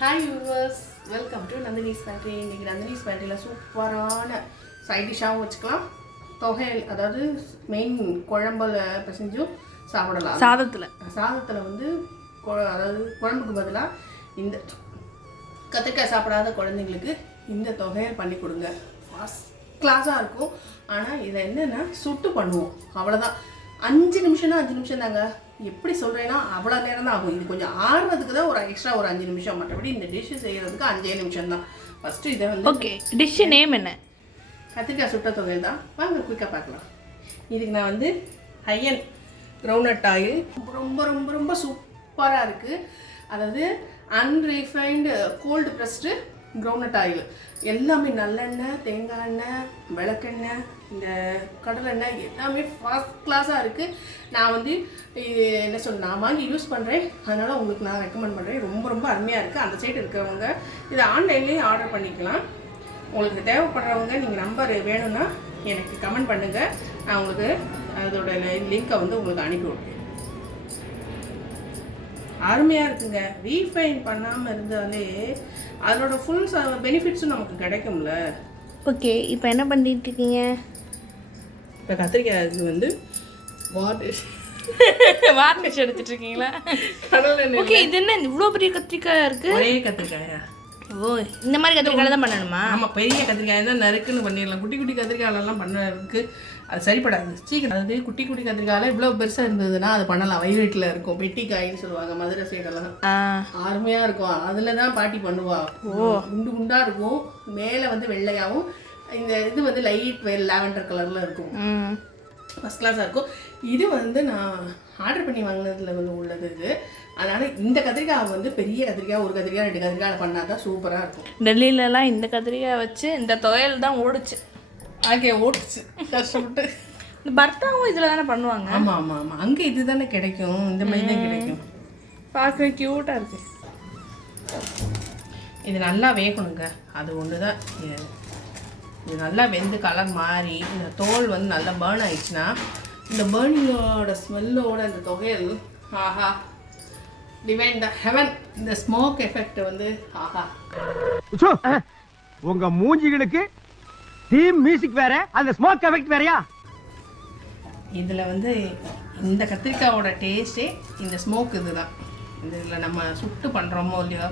Hi viewers, welcome to Nandini's pantry. இன்றைக்கி நந்தினிஸ் பேண்ட்ரியில் சூப்பரான side டிஷ்ஷாகவும் வச்சுக்கலாம். தொகையல், அதாவது மெயின் குழம்புல பிசைஞ்சும் சாப்பிடலாம். சாதத்தில் வந்து அதாவது குழம்புக்கு பதிலாக இந்த கத்திரிக்காய் சாப்பிடாத குழந்தைங்களுக்கு இந்த தொகையல் பண்ணி கொடுங்க. ஃபஸ்ட் கிளாஸாக இருக்கும். ஆனால் இதை என்னென்னா சுட்டு பண்ணுவோம், அவ்வளோதான். 5 நிமிஷம் தாங்க. எப்படி சொல்கிறேன்னா அவ்வளோ நேரம் தான் ஆகும். இது கொஞ்சம் ஆடுறதுக்கு தான் ஒரு எக்ஸ்ட்ரா ஒரு 5 நிமிஷம். மற்றபடி இந்த டிஷ்ஷு செய்கிறதுக்கு 5 நிமிஷம் தான். ஃபஸ்ட்டு இதை வந்து ஓகே, டிஷ்ஷு நேம் என்ன? கத்திரிக்காய் சுட்ட தொகையில் தான். வாங்க குயிக்காக பார்க்கலாம். இதுக்கு நான் வந்து ஹையன் கிரவுண்ட்நட் ஆயில் ரொம்ப ரொம்ப ரொம்ப சூப்பராக இருக்குது. அதாவது அன்ரீஃபைன்டு கோல்டு ப்ரெஸ்டு கிரவுண்ட்நட் ஆயில். எல்லாமே நல்லெண்ணெய், தேங்காய் எண்ணெய், விளக்கெண்ணெய், இந்த கடலெண்ணெய் எல்லாமே ஃபர்ஸ்ட் கிளாஸாக இருக்குது. நான் வந்து என்ன சொல்ல நான் வாங்கி யூஸ் பண்ணுறேன், அதனால் உங்களுக்கு நான் ரெக்கமெண்ட் பண்ணுறேன். ரொம்ப ரொம்ப அருமையாக இருக்குது. அந்த சைடு இருக்கிறவங்க இதை ஆன்லைன்லேயே ஆர்டர் பண்ணிக்கலாம். உங்களுக்கு தேவைப்படுறவங்க நீங்கள் நம்பர் வேணும்னா எனக்கு கமெண்ட் பண்ணுங்கள். நான் உங்களுக்கு அதோட லிங்க்கை வந்து உங்களுக்கு அனுப்பி விட்றேன். அருமையாக இருக்குங்க. ரீஃபைன் பண்ணாமல் இருந்தாலே அதோட ஃபுல் பெனிஃபிட்ஸும் நமக்கு கிடைக்கும்ல. ஓகே, இப்போ என்ன பண்ணிட்டு இருக்கீங்க? இப்போ கத்திரிக்காய் வந்து வார்னிஷ் எடுத்துட்டு இருக்கீங்களா? ஓகே, இது என்ன இவ்வளோ பெரிய கத்திரிக்காய் இருக்குது? ஒரே கத்திரிக்காயா? ஓ, இந்த மாதிரி கத்திரிக்காய் தான் பண்ணணுமா? ஆமாம், பெரிய கத்திரிக்காய் தான் நறுக்குன்னு பண்ணிடலாம். குட்டி குட்டி கத்திரிக்காயெல்லாம் பண்ணுறதுக்கு அது சரிப்படாது. சீக்கிரம் அதாவது குட்டி குட்டி கத்திரிக்காயில் இவ்வளோ பெருசாக இருந்ததுன்னா அது பண்ணலாம். வயிறுட்டில் இருக்கும், பெட்டிக்காயின்னு சொல்லுவாங்க மதுரை சைடெல்லாம். அருமையாக இருக்கும். அதில் தான் பாட்டி பண்ணுவா. குண்டு குண்டாக இருக்கும், மேலே வந்து வெள்ளையாகவும், இந்த இது வந்து லைட் லாவெண்டர் கலரில் இருக்கும். ஃபஸ்ட் கிளாஸாக இருக்கும். இது வந்து நான் ஆர்டர் பண்ணி வாங்கினதில் வந்து உள்ளது இது. அதனால் இந்த கத்திரிக்காய் வந்து பெரிய கத்திரிக்காய், ஒரு கத்திரிக்காய் 2 கத்திரிக்காய் பண்ணால் தான் சூப்பராக இருக்கும். டெல்லியிலலாம் இந்த கத்திரிக்காய் வச்சு இந்த துவையல் தான் ஓடுச்சு. அங்கே ஓடுச்சு கஷ்டப்பட்டு. இந்த பர்த்தாவும் இதில் தானே பண்ணுவாங்க. ஆமாம் ஆமாம் ஆமாம், அங்கே இது தானே கிடைக்கும், இந்த மாதிரி தான் கிடைக்கும். பார்க்க க்யூட்டாக இருக்குது. இது நல்லா வேகணுங்க, அது ஒன்று தான். இது நல்லா வெந்து கலர் மாறி இந்த தோல் வந்து நல்லா பேர்ன் ஆயிடுச்சுன்னா இந்த பேர்னிங்கோட ஸ்மெல்லோட இந்த தொகையல் ஆஹா, டிவைன் த ஹெவன். இந்த ஸ்மோக் எஃபெக்ட் வந்து ஆஹா. உங்க மூஞ்சிகளுக்கு தீம் மியூசிக் வேற, அந்த ஸ்மோக் எஃபெக்ட் வேறயா? இதில் வந்து இந்த கத்திரிக்காயோட டேஸ்ட்டே இந்த ஸ்மோக் இதுதான். இதில் நம்ம சுட்டு பண்ணுறோமோ இல்லையோ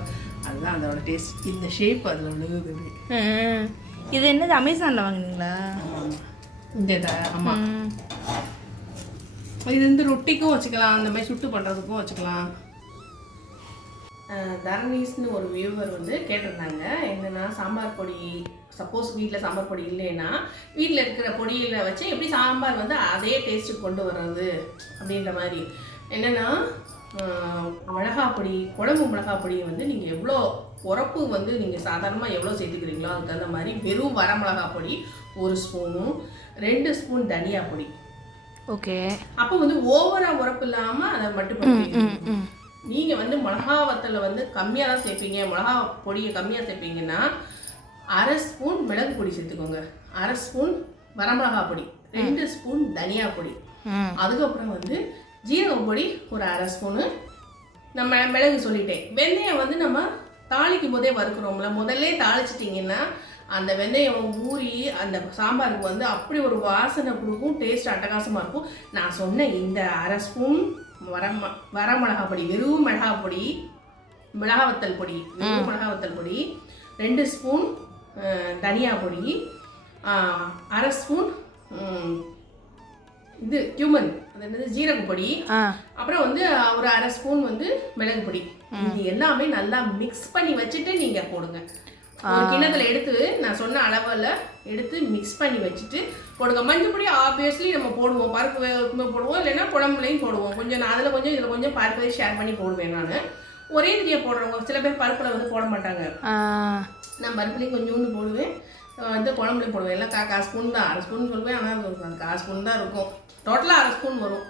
அதுதான் அதோட டேஸ்ட். இந்த ஷேப் அதில் விழுகுது. இது என்னது, அமேசானில் வாங்கினீங்களா? ஆமாம், இந்த இதை. ஆமாம், இது வந்து ரொட்டிக்கும் வச்சுக்கலாம், அந்த மாதிரி சுட்டு பண்ணுறதுக்கும் வச்சுக்கலாம். தரணிஸ்னு ஒரு வியூவர் வந்து கேட்டிருந்தாங்க, என்னென்னா சாம்பார் பொடி, சப்போஸ் வீட்டில் சாம்பார் பொடி இல்லைன்னா வீட்டில் இருக்கிற பொடியில் வச்சு எப்படி சாம்பார் வந்து அதே டேஸ்ட்டுக்கு கொண்டு வர்றது அப்படின்ற மாதிரி. என்னென்னா மிளகாப்பொடி, குழம்பு மிளகாப்பொடியை வந்து நீங்கள் எவ்வளோ உரப்பு வந்து நீங்கள் சாதாரணமாக எவ்வளோ சேர்த்துக்கிறீங்களோ அதுக்கு தகுந்த மாதிரி வெறும் வரமிளகா பொடி 1 ஸ்பூனும் 2 ஸ்பூன் தனியா பொடி. ஓகே, அப்போ வந்து ஓவராக உரப்பு இல்லாமல் அதை மட்டும் நீங்கள் வந்து மிளகா வத்தலை வந்து கம்மியாக தான் சேர்ப்பீங்க, மிளகா பொடியை கம்மியாக சேர்ப்பீங்கன்னா 1/2 ஸ்பூன் மிளகு பொடி சேர்த்துக்கோங்க, 1/2 ஸ்பூன் வரமிளகா பொடி, 2 ஸ்பூன் தனியா பொடி, அதுக்கப்புறம் வந்து ஜீரக பொடி ஒரு 1/2 ஸ்பூனு. நம்ம மிளகு சொல்லிட்டேன். வெந்தயம் வந்து நம்ம தாளிக்கும் போதே வறுக்கிறோம்ல, முதல்ல தாளிச்சிட்டிங்கன்னா அந்த வெந்தயம் ஊறி அந்த சாம்பாருக்கு வந்து அப்படி ஒரு வாசனை கொடுக்கும், டேஸ்ட் அட்டகாசமாக இருக்கும். நான் சொன்ன இந்த 1/2 ஸ்பூன் வரமிளகா பொடி, வெறும் மிளகா பொடி, மிளகாவத்தல் பொடி, வெறும் மிளகாவத்தல் பொடி, 2 ஸ்பூன் தனியா பொடி, 1/2 ஸ்பூன் இது கியூமன், அது என்னது ஜீரக பொடி, அப்புறம் வந்து ஒரு 1/2 ஸ்பூன் வந்து மிளகு பொடி. இது எல்லாமே நல்லா மிக்ஸ் பண்ணி வச்சுட்டு நீங்கள் போடுங்க. ஒரு கிண்ணத்தில் எடுத்து நான் சொன்ன அளவில் எடுத்து மிக்ஸ் பண்ணி வச்சுட்டு போடுங்க. மஞ்சள் பொடி ஆப்வியஸ்லி நம்ம போடுவோம், பருப்பு வேக போடுவோம், இல்லைன்னா குழம்புலையும் போடுவோம். கொஞ்சம் நான் அதில் கொஞ்சம் இதில் கொஞ்சம் பருப்பு ஷேர் பண்ணி போடுவேன். நான் ஒரே இதிரியாக போடுறவங்க சில பேர் பருப்பில் வந்து போட மாட்டாங்க. நான் பருப்புலேயும் கொஞ்சோண்டு போடுவேன், வந்து குழம்புலையும் போடுவேன். எல்லாம் 1/4 ஸ்பூன் தான், 1/2 ஸ்பூன் சொல்லுவேன், ஆனால் 1/4 ஸ்பூன் தான் இருக்கும். டோட்டலாக 1/2 ஸ்பூன் வரும்.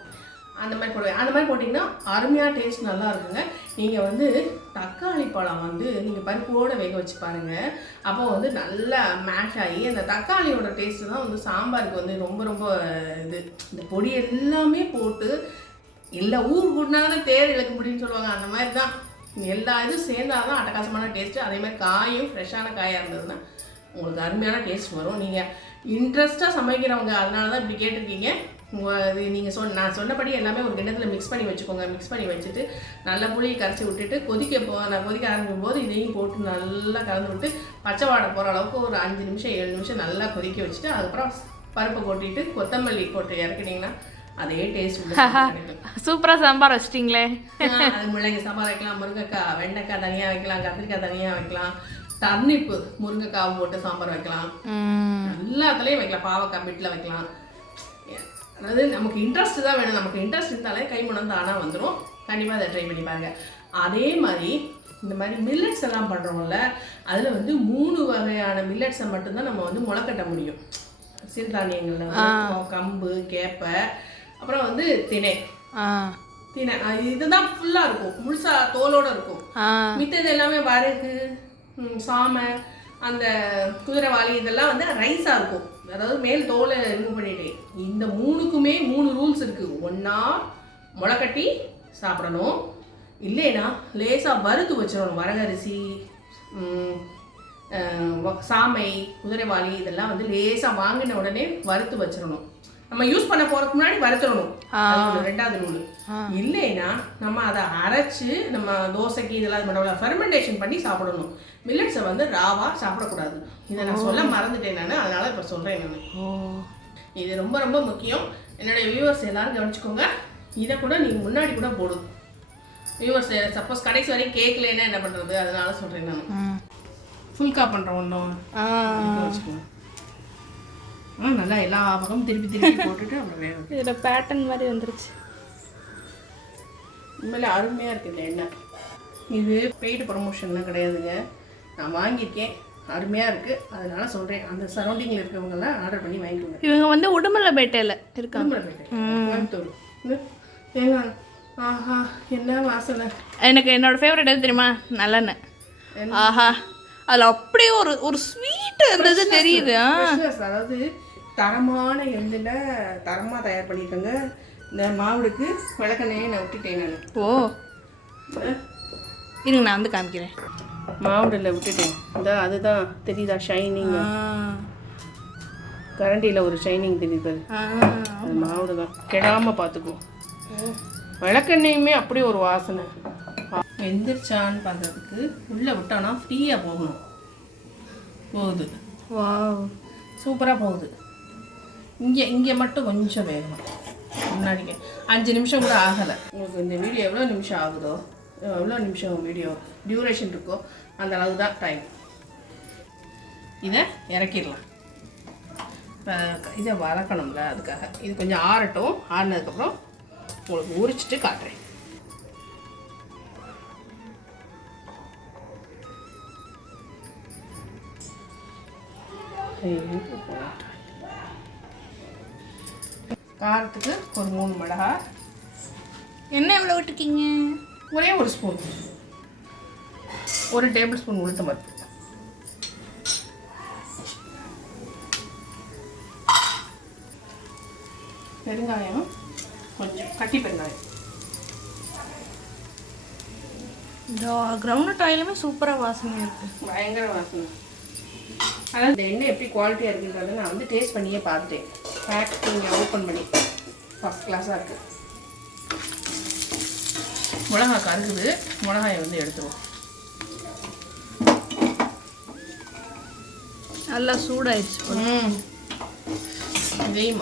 அந்த மாதிரி போடுவேன். அந்த மாதிரி போட்டிங்கன்னா அருமையாக டேஸ்ட் நல்லா இருக்குங்க. நீங்கள் வந்து தக்காளி பழம் வந்து நீங்கள் பருப்போடு வேக வச்சு பாருங்கள். அப்போ வந்து நல்லா மேஷ் ஆகி அந்த தக்காளியோட டேஸ்ட்டு தான் வந்து சாம்பாருக்கு வந்து ரொம்ப ரொம்ப இது. இந்த பொடி எல்லாமே போட்டு இல்லை ஊர் கூட்டினாலும் தேர் இழக்க முடியும்னு சொல்லுவாங்க, அந்த மாதிரி தான் எல்லா இதுவும் சேர்ந்தாதான் அட்டகாசமான டேஸ்ட்டு. அதே மாதிரி காயும் ஃப்ரெஷ்ஷான காயாக இருந்ததுன்னா உங்களுக்கு அருமையான டேஸ்ட் வரும். நீங்கள் இன்ட்ரெஸ்ட்டாக சமைக்கிறவங்க அதனால தான் இப்படி கேட்டிருக்கீங்க. இது நீங்கள் நான் சொன்னபடி எல்லாமே ஒரு கிண்ணத்தில் மிக்ஸ் பண்ணி வச்சுக்கோங்க. மிக்ஸ் பண்ணி வச்சுட்டு நல்லா புளியை கரைச்சி விட்டுட்டு நான் கொதிக்க ஆரம்பிக்கும் போது இதையும் போட்டு நல்லா கலந்து விட்டு பச்சை வாடை போகிற அளவுக்கு ஒரு 5 நிமிஷம் 7 நிமிஷம் நல்லா கொதிக்க வச்சுட்டு அதுக்கப்புறம் பருப்பை கொட்டிட்டு கொத்தமல்லி போட்டு இறக்கினீங்கன்னா அதே டேஸ்ட். சூப்பராக சாம்பார் வச்சிட்டிங்களே. அது முள்ளங்கி சாம்பார் வைக்கலாம், முருங்கைக்காய் வெண்டைக்காய் தனியாக வைக்கலாம், கத்திரிக்காய் தனியாக வைக்கலாம், டர்னிப்பு முருங்கைக்காய் போட்டு சாம்பார் வைக்கலாம், எல்லாத்துலேயும் வைக்கலாம், பாவக்காய் மிட்டில் வைக்கலாம். அதாவது நமக்கு இன்ட்ரெஸ்ட் தான் வேணும். நமக்கு இன்ட்ரெஸ்ட் இருந்தாலே கைமணம் தானாக வந்துடும். கண்டிப்பாக அதை ட்ரை பண்ணி பாருங்க. அதே மாதிரி இந்த மாதிரி மில்லட்ஸ் எல்லாம் பண்ணுறோம்ல, அதில் வந்து 3 வகையான மில்லட்ஸை மட்டும்தான் நம்ம வந்து முளைக்கட்ட முடியும். சிறுதானியங்களில் கம்பு, கேப்பை, அப்புறம் வந்து திணை. இதுதான் ஃபுல்லாக இருக்கும், முழுசா தோலோடு இருக்கும். மித்தது எல்லாமே வரகு, சாமை, அந்த குதிரைவாளி இதெல்லாம் வந்து ரைஸாக இருக்கும். அதாவது மேல் தோலை ரிமூவ் பண்ணிட்டேன். இந்த 3க்குமே 3 ரூல்ஸ் இருக்குது. ஒன்றா முளைக்கட்டி சாப்பிடணும், இல்லைன்னா லேசாக வறுத்து வச்சிடணும். வரகரிசி, சாமை, குதிரைவாளி இதெல்லாம் வந்து லேசாக வாங்கின உடனே வறுத்து வச்சிடணும். நம்ம யூஸ் பண்ண போகிறதுக்கு முன்னாடி வறுத்துடணும். 2வது ரூல். இல்லைன்னா நம்ம அதை அரைச்சி நம்ம தோசைக்கு இதெல்லாம் பண்ண ஃபெர்மெண்டேஷன் பண்ணி சாப்பிடணும். மில்லட்ஸை வந்து ராவாக சாப்பிடக்கூடாது. இதை நான் சொல்ல மறந்துட்டேன் நான், அதனால் இப்போ சொல்கிறேன் நான். இது ரொம்ப ரொம்ப முக்கியம். என்னுடைய வியூவர்ஸ் எல்லாரும் கவனிச்சுக்கோங்க. இதை கூட நீங்கள் முன்னாடி கூட போடும். வியூவர்ஸ் சப்போஸ் கடைசி வரைக்கும் கேட்கலன்னா என்ன பண்ணுறது, அதனால சொல்கிறேன் நான். ஃபுல்கா பண்ணுறோம் ஒன்றும் வச்சுக்கோங்க. நல்லா எல்லா பக்கமும் திருப்பி போட்டுட்டு அப்புறம் வேணும். இதில் பேட்டர்ன் மாதிரி வந்துருச்சு. உண்மையிலே அருமையாக இருக்குது இந்த எண்ணெய். இது பெய்டு ப்ரமோஷன்லாம் கிடையாதுங்க, நான் வாங்கியிருக்கேன். அருமையாக இருக்குது, அதனால சொல்கிறேன். அந்த சரௌண்டிங்கில் இருக்கிறவங்கெல்லாம் ஆர்டர் பண்ணி வாங்கிக்கோங்க. இவங்க வந்து உடுமலைப்பேட்டையில் இருக்காங்க. உடுமலைப்பேட்டை கோயம்புத்தூர். ஏங்க ஆஹா என்ன வாசனை. எனக்கு என்னோடய ஃபேவரட் எது தெரியுமா? நல்லெண்ணெய். ஆஹா அதில் அப்படியே ஒரு ஸ்வீட் இருந்தது தெரியுது. அதாவது தரமான எண்ணெயில் தரமாக தயார் பண்ணியிருக்காங்க. இந்த மாவுடுக்கு விளக்கெண்ணெயை நான் விட்டுட்டேன் நான். ஓ இருங்க நான் வந்து காமிக்கிறேன். மாவுடில் விட்டுட்டேன். இந்த அதுதான் தெரியுதா ஷைனிங், கரண்டியில் ஒரு ஷைனிங் தெரியுது. அது மாவுடு தான், கெடாமல் பார்த்துக்குவோம். விளக்கெண்ணையுமே அப்படியே ஒரு வாசனை. வெந்துருச்சான்னு பார்க்கறதுக்கு உள்ளே விட்டோன்னா ஃப்ரீயாக போகணும். போகுது. வா சூப்பராக போகுது. இங்கே மட்டும் கொஞ்சம் வேகணும். முன்னாடிக்கு 5 நிமிஷம் கூட ஆகலை. உங்களுக்கு இந்த வீடியோ எவ்வளோ நிமிஷம் ஆகுதோ, எவ்வளோ நிமிஷம் வீடியோ டியூரேஷன் இருக்கோ அந்த அளவு தான் டைம். இதை இறக்கிடலாம். இதை வதக்கணும்ல, அதுக்காக இது கொஞ்சம் ஆறட்டும். ஆறினதுக்கப்புறம் உங்களுக்கு உரிச்சிட்டு காட்டுறேன். காரத்துக்கு ஒரு 3 மிளகாய். என்ன எவ்வளோ விட்டுருக்கீங்க? ஒரே 1 ஸ்பூன், 1 டேபிள் ஸ்பூன் உளுத்தம் பருப்பு, பெருங்காயம் கொஞ்சம், கட்டி பெருங்காயம். இந்த கிரவுண்ட் ஆயிலுமே சூப்பராக வாசனையாக இருக்குது, பயங்கர வாசனை. அதாவது இந்த எண்ணெய் எப்படி குவாலிட்டியாக இருக்குன்றதை நான் வந்து டேஸ்ட் பண்ணியே பார்த்துட்டேன். பேக்கிங் ஓப்பன் பண்ணி ஃபஸ்ட் கிளாஸாக இருக்குது. மிளகா கருகுது, மிளகாயை வந்து எடுத்துருவோம். நல்லா சூடாயிடுச்சு. இதையும்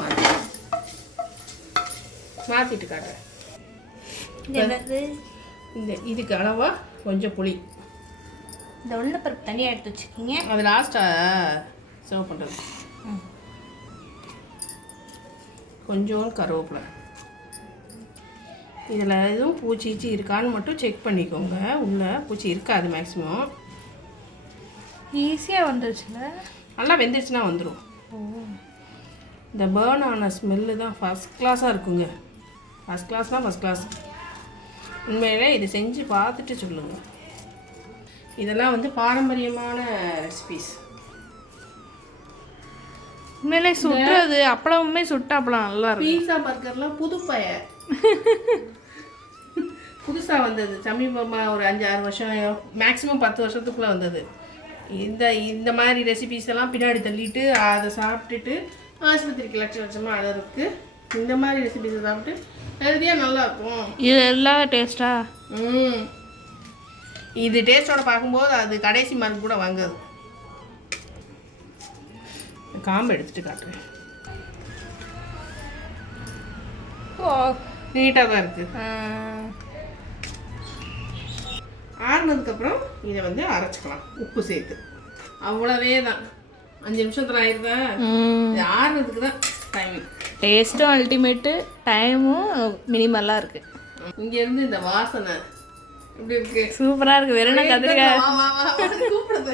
மாற்றிட்டு காட்டுறேன். இதுக்கு அளவாக கொஞ்சம் புளி, இந்த உளுந்தப்பருப்பு தனியாக எடுத்து வச்சுக்கிங்க. அது லாஸ்ட்டாக சர்வ் பண்ணுறது. கொஞ்சோண்டு கருவேப்பிலை. இதில் எதுவும் பூச்சி இருக்கான்னு மட்டும் செக் பண்ணிக்கோங்க. உள்ளே பூச்சி இருக்காது மேக்ஸிமம். ஈஸியாக வந்துருச்சுல, நல்லா வெந்துருச்சுன்னா வந்துடும். இந்த பேர்ன் ஆன ஸ்மெல்லு தான் ஃபஸ்ட் கிளாஸாக இருக்குங்க. ஃபஸ்ட் கிளாஸ்னால் ஃபஸ்ட் கிளாஸ். உண்மையிலே இது செஞ்சு பார்த்துட்டு சொல்லுங்கள். இதெல்லாம் வந்து பாரம்பரியமான ரெசிபீஸ். உண்மையிலே சுட்டுறது அப்பளமுமே சுட்ட அப்பளம் நல்லா இருக்கும். பீஸா பர்கர்லாம் புது பய புதுசாக வந்தது சமீபமாக ஒரு 5-6 வருஷம் மேக்ஸிமம் 10 வருஷத்துக்குள்ளே வந்தது. இந்த மாதிரி ரெசிபீஸ் எல்லாம் பின்னாடி தள்ளிட்டு அதை சாப்பிட்டுட்டு ஆஸ்பத்திரிக்கு லட்சமாக அழகுக்கு இந்த மாதிரி ரெசிபீஸை சாப்பிட்டு ஹெல்த்தியாக நல்லாயிருக்கும். இது எல்லாம் டேஸ்ட்டா? இது டேஸ்ட்டோட பார்க்கும்போது அது கடைசி மார்க் கூட வாங்குது. காம்பு எடுத்துட்டு காட்டுறேன். நீட்டாக தான் இருக்குது. ஆறுனதுக்கப்புறம் இதை வந்து அரைச்சிக்கலாம் உப்பு சேர்த்து. அவ்வளவே தான், 5 நிமிஷத்தில் ஆயிருதா. இது ஆறுனதுக்கு தான் டைமிங். டேஸ்ட்டும் அல்டிமேட்டு, டைமும் மினிமலாக இருக்குது. இங்கேருந்து இந்த வாசனை இப்படி இருக்கு, சூப்பராக இருக்குது. வெறும் கத்திரிக்காய் கூப்பிடுது.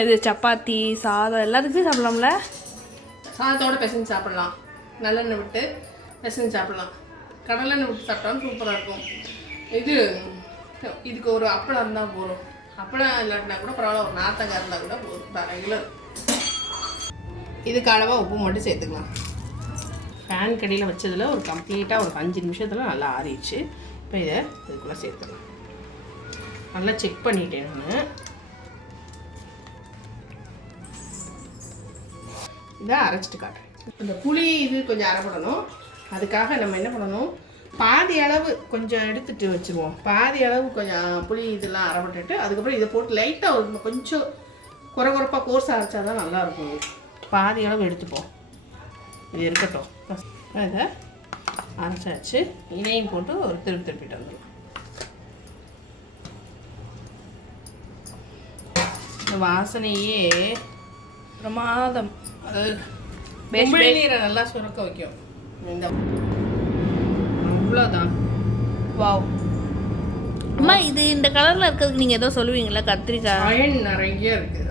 இது சப்பாத்தி சாதம் எல்லாத்துக்கும் சாப்பிடலாம்ல. சாதத்தோட பிசைஞ்சு சாப்பிடலாம், நல்லெண்ணெய் விட்டு பிசைஞ்சு சாப்பிடலாம், கடலெண்ணெய் விட்டு சாப்பிட்டாலும் சூப்பராக இருக்கும். இதுக்கு ஒரு அப்பளம் இருந்தால் போதும். அப்பளம் இல்லாட்டினா கூட பரவாயில்ல, ஒரு நார்த்தங்காய் இருந்தால் கூட போதும். ரெகுலர் இதுக்கு அளவாக உப்பு மட்டும் சேர்த்துக்கலாம். ஃபேன் கடியில் வச்சதில் ஒரு கம்ப்ளீட்டாக ஒரு 5 நிமிஷத்தில் நல்லா ஆறிடுச்சு. இப்போ இதை இதுக்குள்ளே சேர்த்துக்கலாம். நல்லா செக் பண்ணிட்டேன் நான். இதை அரைச்சிட்டு காட்டுறேன். இந்த புளி இது கொஞ்சம் அரைப்படணும். அதுக்காக நம்ம என்ன பண்ணணும், பாதி அளவு கொஞ்சம் எடுத்துகிட்டு வச்சுருவோம். பாதி அளவு கொஞ்சம் புளி இதெல்லாம் அரைப்பட்டுட்டு அதுக்கப்புறம் இதை போட்டு லைட்டாக ஒரு கொஞ்சம் குறப்பாக கோர்ஸாக அரைச்சா தான் நல்லாயிருக்கும். பாதி அளவு எடுத்துப்போம். இது இருக்கட்டும். இதை அரைச்சாச்சு. இதையும் போட்டு ஒரு திருப்பிட்டு வந்துடும். இந்த வாசனையே பிரமாதம். அது நீரை நல்லா சுரக்க வைக்கும். இந்த அவ்வளோதான். வாவ். அம்மா இது இந்த கலரில் இருக்கிறதுக்கு நீங்கள் ஏதோ சொல்லுவீங்களா? கத்திரிக்காய் அயன் நிறைய இருக்குது.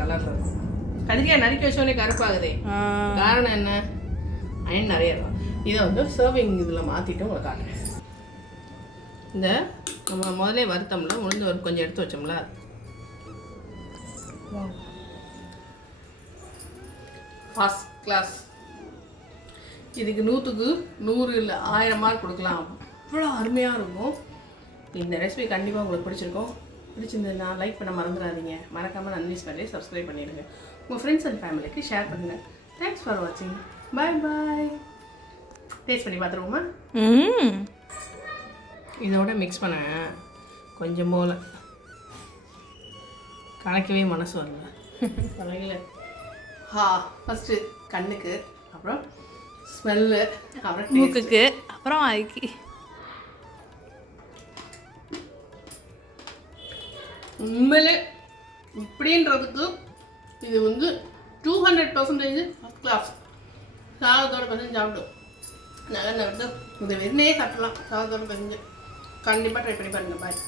கலரில் இருக்கும். கத்திரிக்காய் நறுக்கி வச்சோடனே கருப்பாகுதே, காரணம் என்ன? அயன் நிறைய இருக்கும். இதை வந்து சர்விங் இதில் மாற்றிட்டு உங்களை காட்டுறேன். இந்த நம்ம முதலே வறுத்தோம்ல, உளுந்து ஒரு கொஞ்சம் எடுத்து வச்சோம்ல, ஃபர்ஸ்ட் கிளாஸ். இதுக்கு 100க்கு 100 இல்லை 1000 மார்க் கொடுக்கலாம். அவ்வளோ அருமையாக இருக்கும். இந்த ரெசிபி கண்டிப்பாக உங்களுக்கு பிடிச்சிருக்கும். பிடிச்சிருந்ததுன்னா லைக் பண்ண மறந்துடாதீங்க. மறக்காமல் அன்லீஸ் பண்ணி சப்ஸ்கிரைப் பண்ணிடுங்க. உங்கள் ஃப்ரெண்ட்ஸ் அண்ட் ஃபேமிலிக்கு ஷேர் பண்ணுங்கள். தேங்க்ஸ் ஃபார் வாட்சிங். பாய் பாய். டேஸ்ட் பண்ணி பார்த்துருவோமா? இதோட மிக்ஸ் பண்ண கொஞ்சம் போல் கலக்கவே மனசு வரல. கலக்கல. ஃபஸ்ட்டு கண்ணுக்கு, அப்புறம் ஸ்மெல்லு, அப்புறம் மூக்குக்கு, அப்புறம் வாய்க்கு. உண்மையிலே இப்படின்றதுக்கு இது வந்து 200% ஃபஸ்ட் கிளாஸ். சாதத்தோட பசங்க சாப்பிடும். நல்லெண்ணெய் விட்டு இதை வெறுமையே சாப்பிடலாம். சாதத்தோட பசங்க கண்டிப்பாக ட்ரை பண்ணி பாருங்கள். பாய்.